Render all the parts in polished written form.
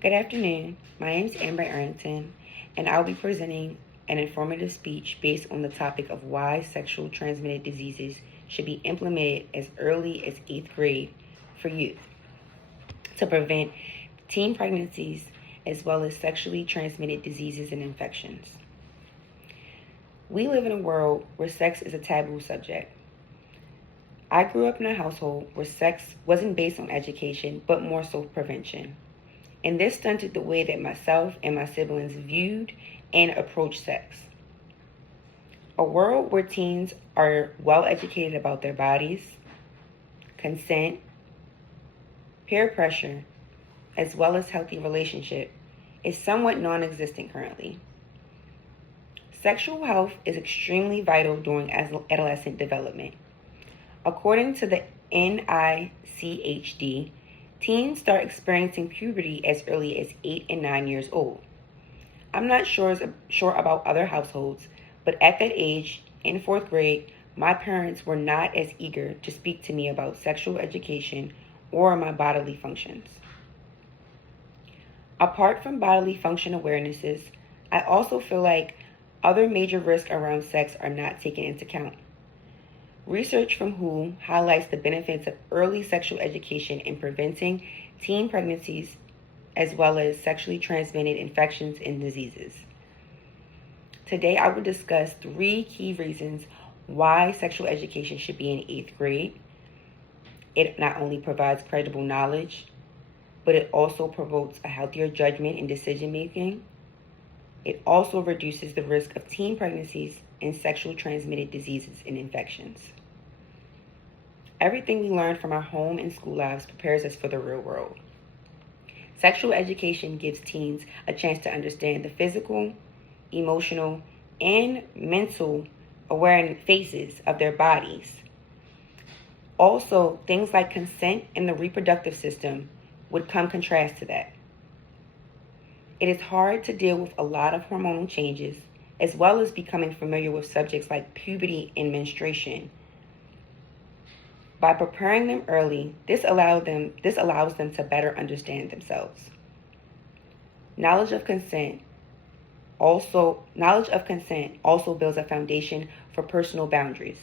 Good afternoon. My name is Amber Arrington, and I'll be presenting an informative speech based on the topic of why sexual transmitted diseases should be implemented as early as 8th grade for youth to prevent teen pregnancies as well as sexually transmitted diseases and infections. We live in a world where sex is a taboo subject. I grew up in a household where sex wasn't based on education, but more so prevention. And this stunted the way that myself and my siblings viewed and approached sex. A world where teens are well educated about their bodies, consent, peer pressure, as well as healthy relationship is somewhat non-existent currently. Sexual health is extremely vital during adolescent development. According to the NICHD, teens start experiencing puberty as early as 8 and 9 years old. I'm not sure about other households, but at that age, in 4th grade, my parents were not as eager to speak to me about sexual education or my bodily functions. Apart from bodily function awarenesses, I also feel like other major risks around sex are not taken into account. Research from WHO highlights the benefits of early sexual education in preventing teen pregnancies as well as sexually transmitted infections and diseases. Today, I will discuss 3 key reasons why sexual education should be in 8th grade. It not only provides credible knowledge, but it also promotes a healthier judgment in decision making. It also reduces the risk of teen pregnancies and sexually transmitted diseases and infections. Everything we learn from our home and school lives prepares us for the real world. Sexual education gives teens a chance to understand the physical, emotional, and mental phases of their bodies. Also, things like consent and the reproductive system would come contrast to that. It is hard to deal with a lot of hormonal changes, as well as becoming familiar with subjects like puberty and menstruation. By preparing them early, this allows them to better understand themselves. Knowledge of consent also builds a foundation for personal boundaries.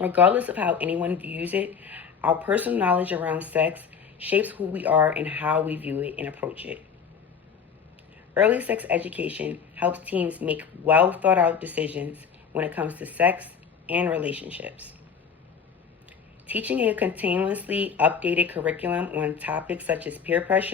Regardless of how anyone views it, our personal knowledge around sex shapes who we are and how we view it and approach it. Early sex education helps teens make well thought out decisions when it comes to sex and relationships. Teaching a continuously updated curriculum on topics such as peer pressure,